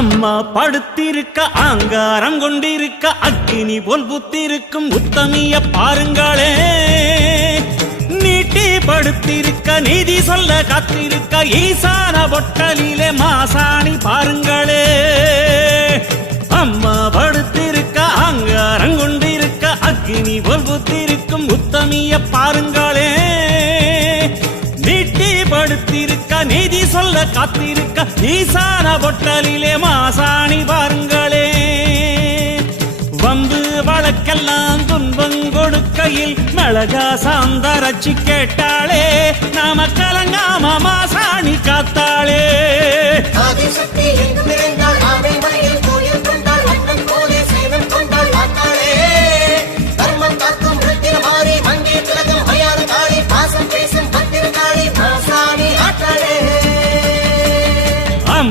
அம்மா படுத்திருக்க ஆங்காரம் கொண்டிருக்க அக்கினி போல் புத்திருக்கும் உத்தமிய பாருங்களே. நீட்டி படுத்திருக்க நீதி சொல்ல காத்திருக்க ஈசான பொட்டலிலே மாசாணி பாருங்களே. அம்மா படுத்திருக்க ஆங்காரம் கொண்டிருக்க அக்கினி போல் புத்திருக்கும் உத்தமிய பாருங்களே. நீட்டி படுத்திருக்க நீதி சொல்ல காத்திருக்க ஈசான பொட்டலிலே மாசாணி பாருங்களே. வம்பு வழக்கெல்லாம் துன்பம் கொடுக்கையில் மிளகா சாந்தரச்சி கேட்டாளே. நாம கலங்காம மாசாணி காத்தாளே.